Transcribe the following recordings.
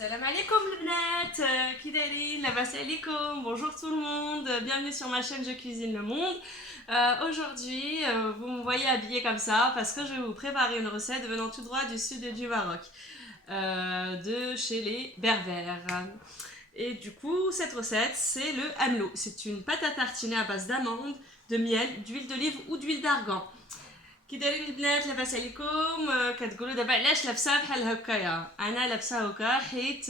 Salam alaikum les bnat, qui دايرين لاباس عليكم. Bonjour tout le monde, bienvenue sur ma chaîne Je cuisine le monde. Aujourd'hui, vous me voyez habillée comme ça parce que je vais vous préparer une recette venant tout droit du sud du Maroc, de chez les Berbères. Et du coup, cette recette, c'est le hamlo. C'est une pâte à tartiner à base d'amandes, de miel, d'huile d'olive ou d'huile d'argan. كي دايرين البنات لاباس عليكم كتقولوا دابا علاش لابسه بحال هكايا. انا لابسه هكا حيت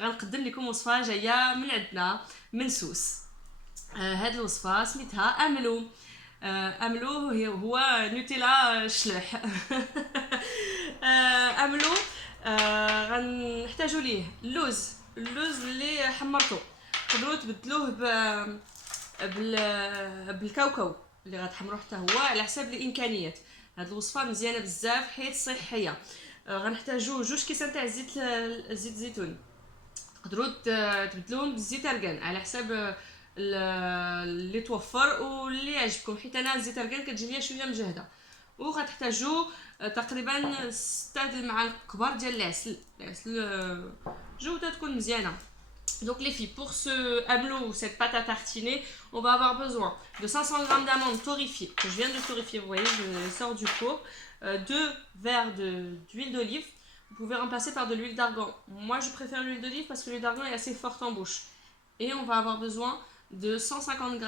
غنقدم لكم وصفه جايه من عندنا من سوس. هاد الوصفه سميتها املو. املو هو نوتيلا شلوح. املو غنحتاجوا ليه اللوز اللي حمرته. تقدروا تبدلوه بالكاوكاو اللي غتحمروه حتى هو على حساب الامكانيات. هاد الوصفه مزيانه بزاف حيت صحيه. غنحتاجو 2 كيسان تاع زيت زيتون. تقدروا تبدلوهم بالزيت ارغان على حساب اللي توفر واللي يعجبكم، حيت انا الزيت ارغان كتجي ليا شويه مجهده. وغتحتاجو تقريبا 6 المعالق كبار ديال العسل. جوده تكون مزيانه. Donc les filles, pour ce hamelot ou cette pâte à tartiner, on va avoir besoin de 500 g d'amandes torréfiées, que je viens de torréfier, vous voyez, je les sors du pot, 2 verres d'huile d'olive, vous pouvez remplacer par de l'huile d'argan. Moi je préfère l'huile d'olive parce que l'huile d'argan est assez forte en bouche. Et on va avoir besoin de 150 g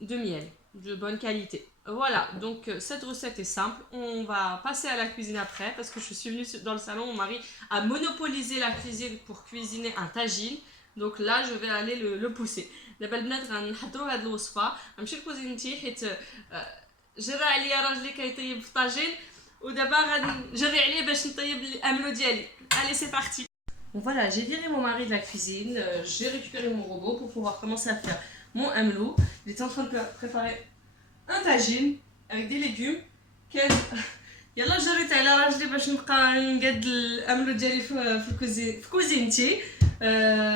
de miel, de bonne qualité. Voilà, donc cette recette est simple, on va passer à la cuisine après, parce que je suis venue dans le salon, mon mari a monopolisé la cuisine pour cuisiner un tagine. Donc là je vais aller le pousser. دابا البنات غنحضروا هاد الوصفه، غنمشي لكوزينتي حيت جرى عليا راجلي كيطيب في طاجين، ودابا غنجري عليه باش نطيب الاملو ديالي. Allez, c'est parti. Bon voilà, j'ai viré mon mari de la cuisine, j'ai récupéré mon robot pour pouvoir commencer à faire mon hamlo. Il était en train de préparer un tagine avec des légumes. يلا جريت على راجلي باش نبقى نقاد الاملو ديالي في كوزينتي.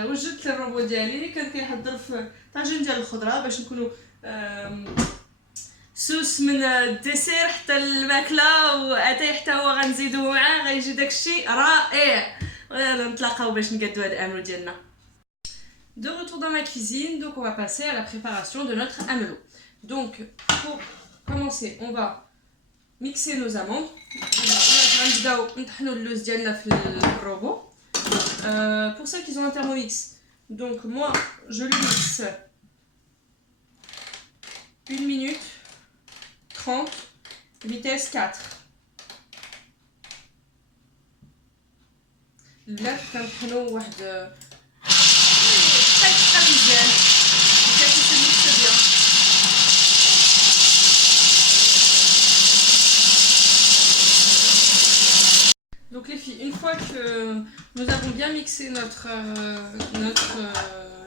وجدت الروبو ديالي كان كيحضر في طاجين ديال الخضره باش نكونوا سوس من الديسير حتى الماكله، واتاي حتى هو غنزيدوه معاه غيجي داكشي رائع. نتلاقاو باش نقادو هاد الاملو ديالنا. De retour dans ma cuisine, donc on va passer à la préparation de notre amelo. Donc pour commencer, on va mixer nos amandes. غنبداو نطحنوا اللوز ديالنا في الروبو. Pour ceux qui ont un Thermomix, donc moi je le mixe 1 minute 30, vitesse 4. البنات كنطحنوا واحد دقيقه مزيان حتى تميكس بيان. Donc les filles, une fois que nous avons bien mixé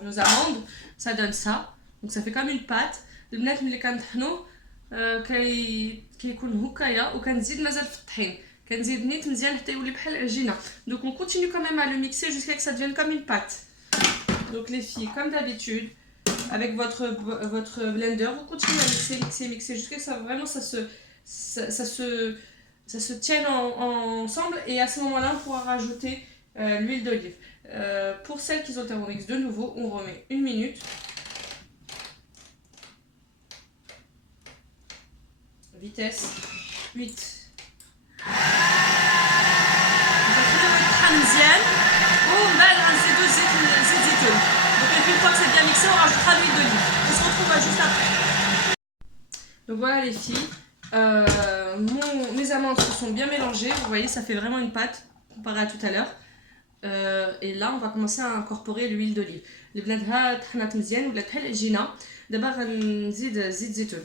nos amandes, ça donne ça. Donc ça fait comme une pâte. البنات ملي كنطحنو كيكون هكايا، وكنزيد مازال في الطحين كنزيد نيت مزيان حتى يولي بحال العجينه. Donc on continue quand même à le mixer jusqu'à ce que ça devienne comme une pâte. Donc les filles, comme d'habitude, avec votre blender, vous continuez à mixer jusqu'à ce que ça vraiment ça se tienne ensemble, et à ce moment-là on pourra rajouter l'huile d'olive. Pour celles qui ont le Thermomix, de nouveau on remet 1 minute. Vitesse 8. مزيان ومن بعد غنزيدو زيت زيتون. Donc une fois que c'est bien mixé, on rajoutera l'huile d'olive. On se retrouve juste après. Donc voilà les filles, mes amandes se sont bien mélangées, vous voyez ça fait vraiment une pâte comparé à tout à l'heure. Et là on va commencer à incorporer l'huile d'olive. البنات ها طحنات مزيان ولات بحال العجينه. دابا غنزيد زيت زيتون.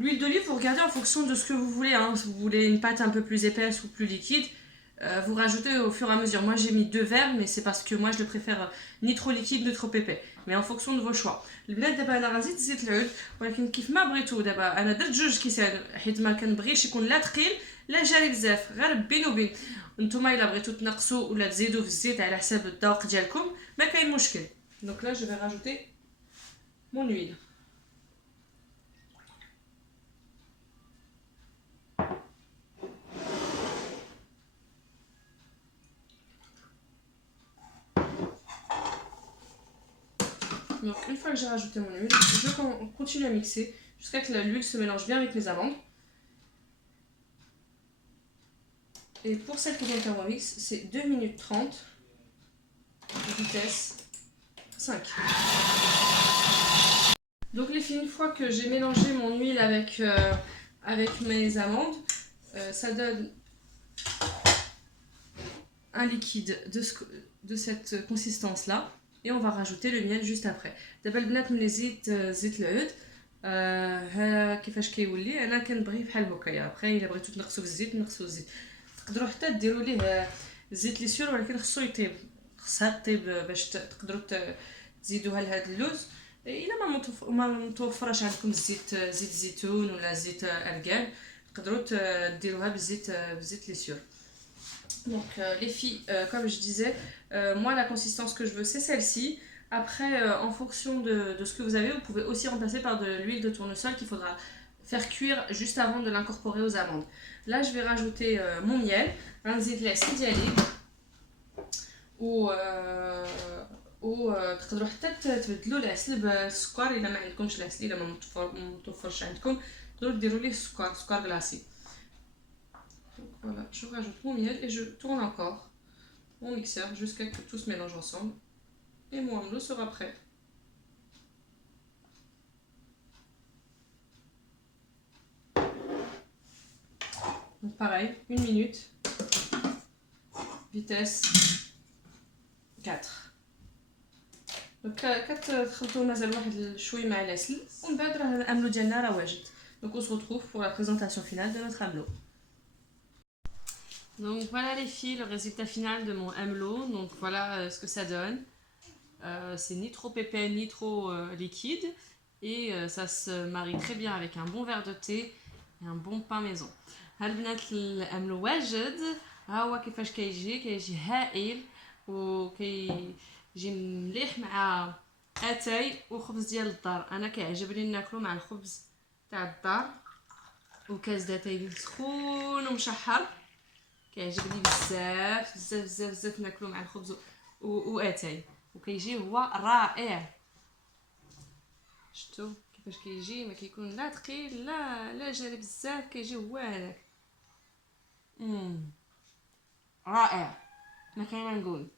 L'huile d'olive, vous regardez en fonction de ce que vous voulez, hein. Si vous voulez une pâte un peu plus épaisse ou plus liquide, vous rajoutez au fur et à mesure. Moi j'ai mis 2 verres, mais c'est parce que moi je le préfère ni trop liquide ni trop épais, mais en fonction de vos choix. البنات دابا انا غنزيد زيت العود، ولكن كيف ما بغيتو. دابا انا درت 2 كيسان حيت ما كنبغيش يكون لا ثقيل لا جاري بزاف، غير بين وبين. نتوما الا بغيتو تنقصوا ولا تزيدوا في الزيت على حساب الذوق ديالكم ما كاين مشكل. Donc là je vais rajouter mon huile. Donc une fois que j'ai rajouté mon huile, je continue à mixer jusqu'à ce que l'huile se mélange bien avec les amandes. Et pour cette courante Thermomix, c'est 2 minutes 30, vitesse 5. Donc les filles, une fois que j'ai mélangé mon huile avec mes amandes, ça donne un liquide de cette consistance là, et on va rajouter le miel juste après. دابا البنات ملي زيت العود كيفاش كيولي انا كنبغيه بحال هكايا. ابخي الا بغيتو تنقصوا في الزيت نقصوا الزيت، تقدروا حتى ديروا ليه زيت لي سيور، ولكن خصو يطيب، خصها طيب باش تقدروا تزيدوها لهذا اللوز. الا ما متوفرش عندكم زيت زيتون ولا زيت ارغان، تقدروا ديروها بزيت لي سيور. Donc les filles, comme je disais, moi la consistance que je veux c'est celle-ci. Après, en fonction de ce que vous avez, vous pouvez aussi remplacer par de l'huile de tournesol qu'il faudra faire cuire juste avant de l'incorporer aux amandes. Là je vais rajouter mon miel, غنزيد العسل ديالي تقدروا حتى تبدلوا العسل بالسكر الا ما عندكمش العسل، الا ما متوفرش عندكم تقدروا ديروا ليه سكر غلاسي. Voilà, je rajoute mon miel et je tourne encore mon mixeur jusqu'à ce que tout se mélange ensemble. Et mon amlo sera prêt. Donc pareil, 1 minute, vitesse 4. Donc كتخلطوا مازال واحد شوي مع العسل ومن بعد راه الاملو ديالنا راه واجد. Donc on se retrouve pour la présentation finale de notre amlo. Donc voilà les filles, le résultat final de mon amlo. Donc voilà ce que ça donne. C'est ni trop épais ni trop liquide, et ça se marie très bien avec un bon verre de thé et un bon pain maison. هالبنات الاملو واجد، ها هو كيفاش كيجي هائل، وكيجي مليح مع اتاي وخبز ديال الدار. انا كيعجبني ناكلو مع الخبز تاع الدار وكاس داتاي سخون ومشحر، كيعجبني بزاف بزاف بزاف بزاف ناكلو مع الخبز واتاي، وكيجي هو رائع. شفتوا كيفاش كيجي؟ ما كيكون لا ثقيل لا جاري بزاف، كيجي هو هذاك رائع، ما كاين ما نقول.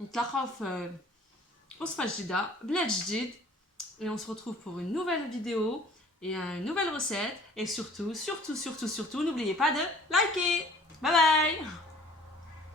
نتلاقاو في وصفه جديده بلاد جديد، et on se retrouve pour une nouvelle vidéo et une nouvelle recette, et surtout n'oubliez pas de liker.